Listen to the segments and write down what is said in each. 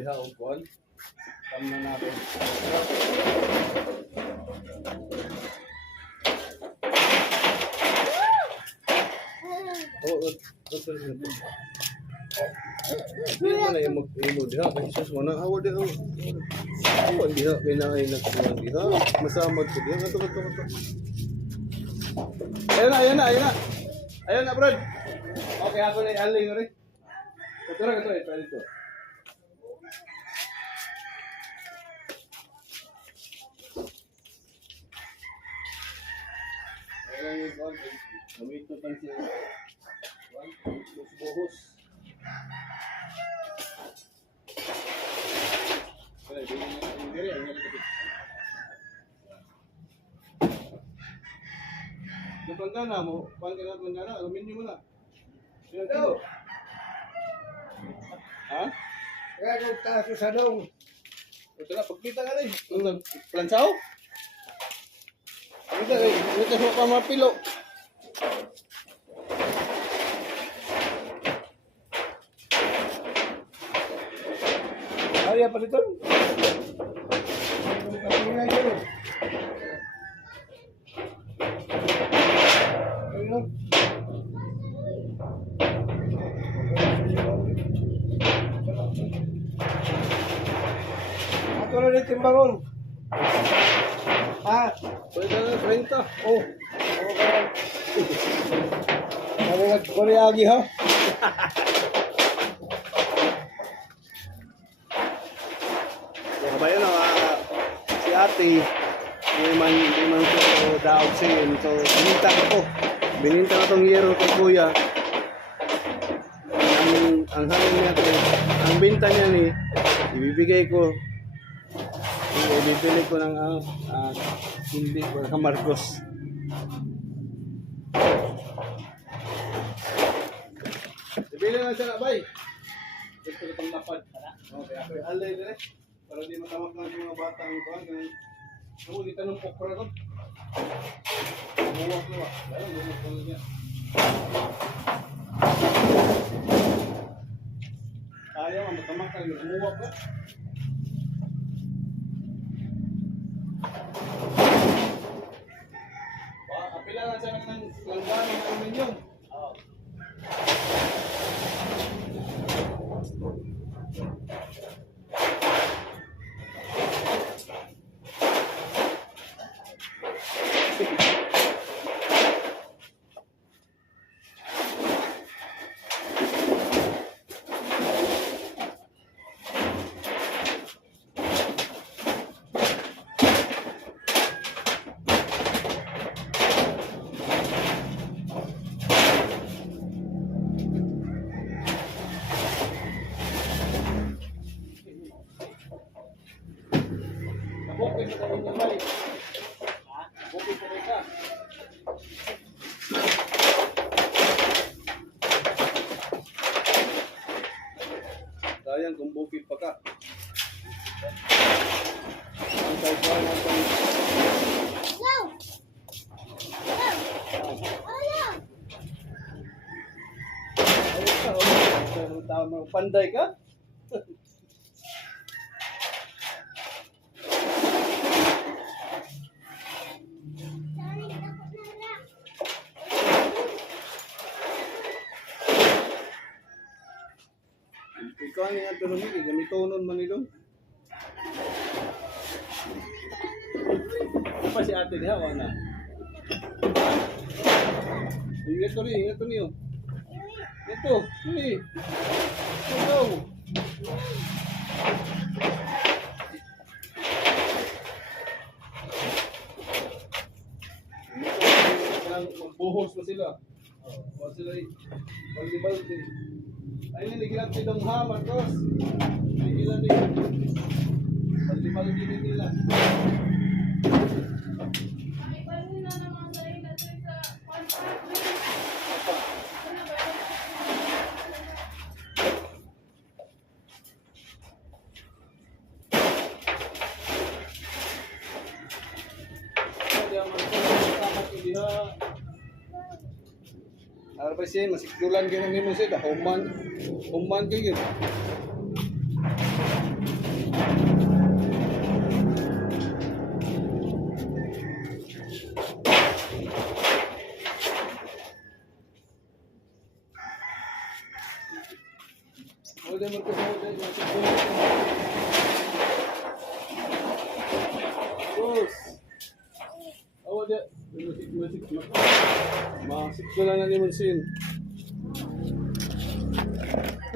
diha o kuan. Tama na natin. Oh, hindi mo na yung mag-imo diha. Kasi sus mo na, awal diha. Awal diha, kinain na kuhan diha. Masamad ko diha. Ito. Ayun na. Ayun na, Brad. Okay, ako na i-aling rin. Ito. Ayun yung kuhan. Gamito pa siya. Buhos. Yung planggana mo, planggana, aluminium mo na. Ito. Ha? Kaya kung taso sa dong. Ito na, pagkita ka rin. Plansaw? Ito rin, ito sa pamapilo. Ariya pa dito? Kapingay ko. Ayun. Ako na rin timbangon. Ha? Pwede na, 30. Oh. Kami nag-koreagi ha? Kabayan na, si ate, di man ko daog siya. So, bininta ko itong yero kay kuya. Ang hangin niya ko, ang binta niya ni, ibibigay ko. Ibibili ko ng hindi ko ng Marcos. Ibili na siya na, bay. Gusto ko itong lapad. Okay, ako yung alay din eh. Para di matamak ng mga batang kuhan. Ako, di tanong okra ko. Buwak na ba? Ayun, buwak ko na niya. Ayaw, matamak ka. Buwak ka. Apila na siya ng langgana ng aluminium. Oo. Bukid sa kanyang gamay. Bukid sa kanya. Sayang kung bukid pa ka. Ang kaipuan natin. Ayun ka, panday ka? Ikaw ang nga tulong hindi, gamitonon man nilong. Ano pa si ate niya, wala na? Ingat to niyo. Ito, hindi. Ito. Magbuhos pa sila. Huwag sila baldi-baldi. Ayun, nigilan silong ha, Marcos. Nigilan din. Baldi-baldi din nila. Apa sih masih kulan gini nih musik dah human kayak gitu. Boss. Awa dia. Masik ko lang na ni Monsin.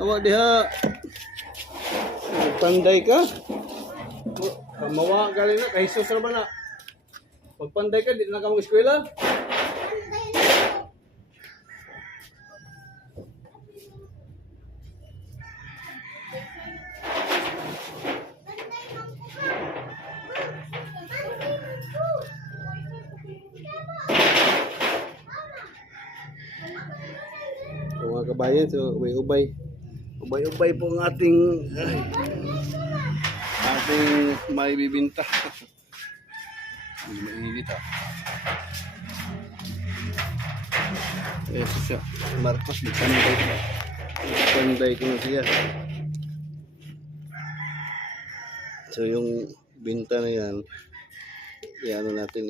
Awa dia. Panday ka? Mawa galing na kay Jesus ra ba na? Pagpanday ka di na ka mo eskwela? So mga kabayan, so ubay-ubay. Ubay-ubay po ang ating may bibinta. Mainit ah. Ito siya. Marcos, panday ko. Panday ko na siya. So yung binta na yan, ano natin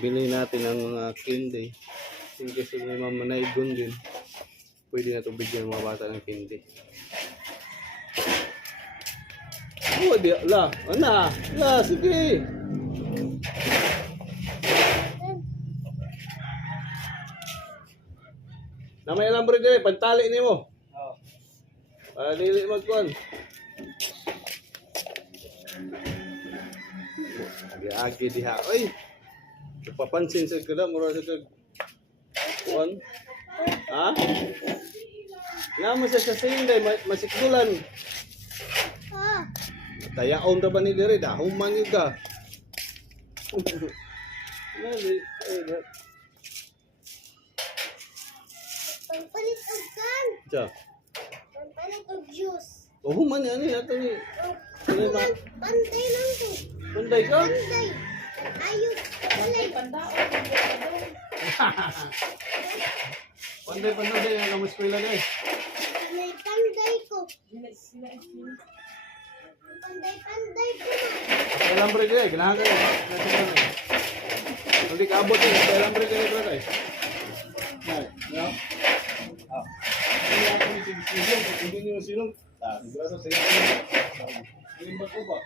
bili natin ang mga candy. In case may mamanaygon din, pwede na ito bigyan ng mga bata ng candy. Oh, di, la, sige. Na may alambre din, pantali ni mo. Oo. Para dili magkuhan. Agi diha. Ay. Papansin sa kada mura sa kag kuan. Ha? Naman sa sasinday masikdulan. Ah. Dayaon ta ba ni dire da human yun ka. Pagpalit og kan. Ja. Pagpalit og juice. Oh, human yan ato ni. Pantay lang to. Panday ka? Pantay. Ayos. Pantay. Panday ang kamu eskwela na eh. May pantay ko. Pantay ko na. Alambre din, ganahan kayo. Hindi ka abot din, alambre din ito tayo. No? Hindi niyo silong. Sigurado sa iyo. Limbat ko ba?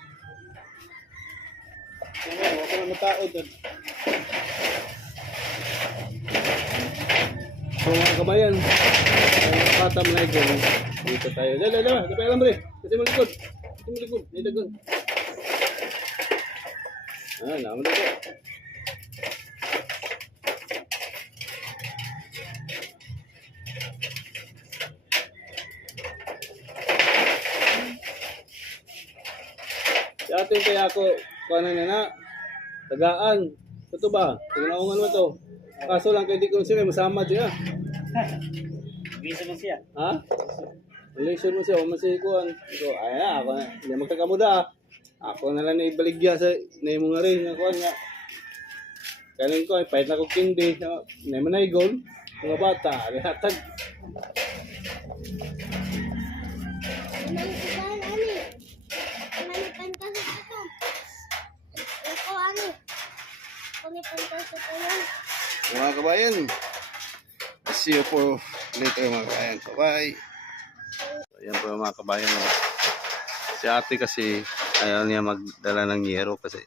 Ako na mataod. So mga kabayan, patam na ito. Dito tayo. Dala, ito pa alambre. Kasi mo likod. Dito gun. Naman dito. Si atin kaya ako, kuhanan na, tagaan. Ito ba? Tingnaungan mo to. Kaso lang kay di ko siya, masama siya. Bisa mo siya. Ha? Malaysia mo siya, masikuan. So, ayan na, ako na. Hindi magkakamuda. Ako na lang na ibaligya sa naimo nga rin. Ako nga. Kanin ko, pahit na ko kindi. Naimo na igol. Mga bata, alihatag. Manisipan, ani. Manipan ka sa ito. Ito, ani. Manipan ka sa ito. Mga kabayan, see you for later mga kabayan. Bye-bye. Ayan po mga kabayan. Si ate kasi ayaw niya magdala ng yero kasi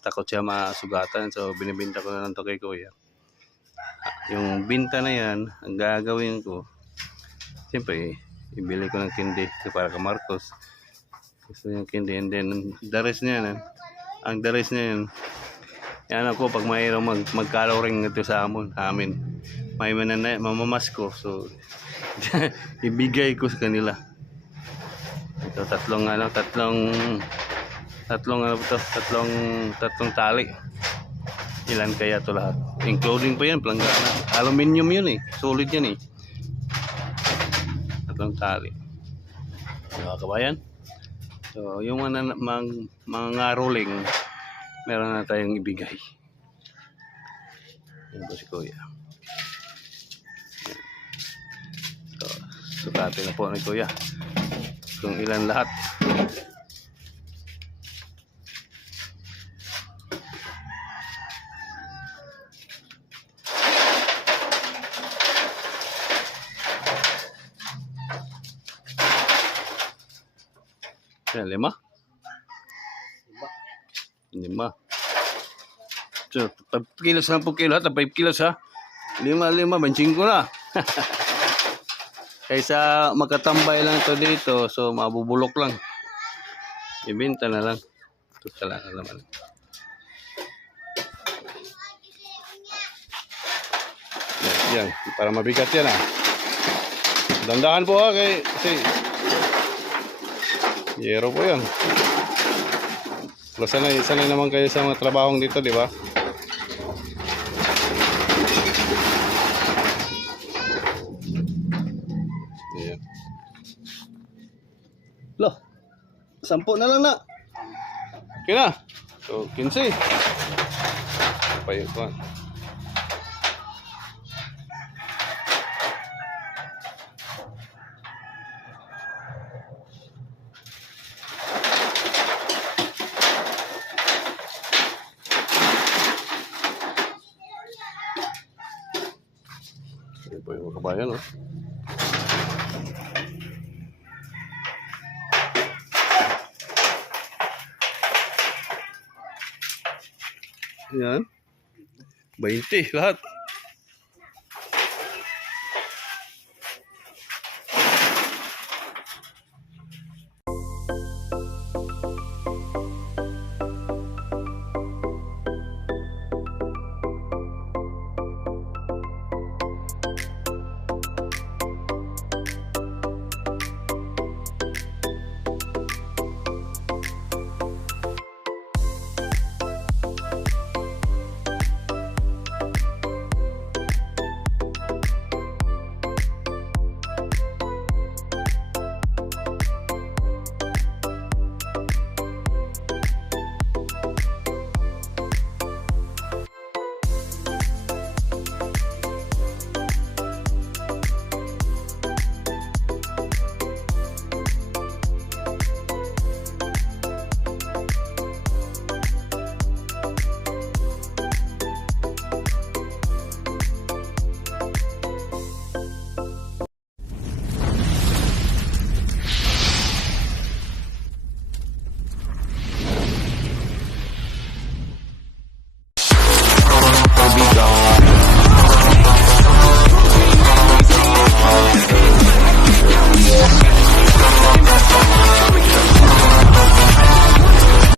takot siya masugatan. So binibinta ko na lang to kay kuya. Yung binta na yan, ang gagawin ko, siyempre, ibili ko ng kindi para ka Marcos. Gusto yung kindi. And then, the rest niya, ang the rest niya yan, yan ako, pag mayroong mag-coloring ito sa amin, may mamamas ko. So, ibigay ko sa kanila. Ito, tatlong tali. Ilan kaya ito lahat? Including pa yan, planggana. Aluminium yun eh. Solid yan eh. Tatlong tali. Mga kabayan. So, yung mga rolling, meron na tayong ibigay. Yan po si kuya. So, sukatin na po ni kuya. Kung ilan lahat. Yan, 5? 5. So, 5 kilos, 10 kilo, 5 kilos ha. 5, 25 na. Kaysa magkatambay lang ito dito, so mabubulok lang. Ibenta na lang. Ito talaga naman. Yan, para mabigat yan ah. Dandahan po ha, kasi yero po yan. Sanay naman kayo sa mga trabahong dito, di ba? Ayan. Loh, 10 na lang na. Okay na. So, 15. Payo ko. Ito po yung mga kabayan, oh. Yan. 20 lahat.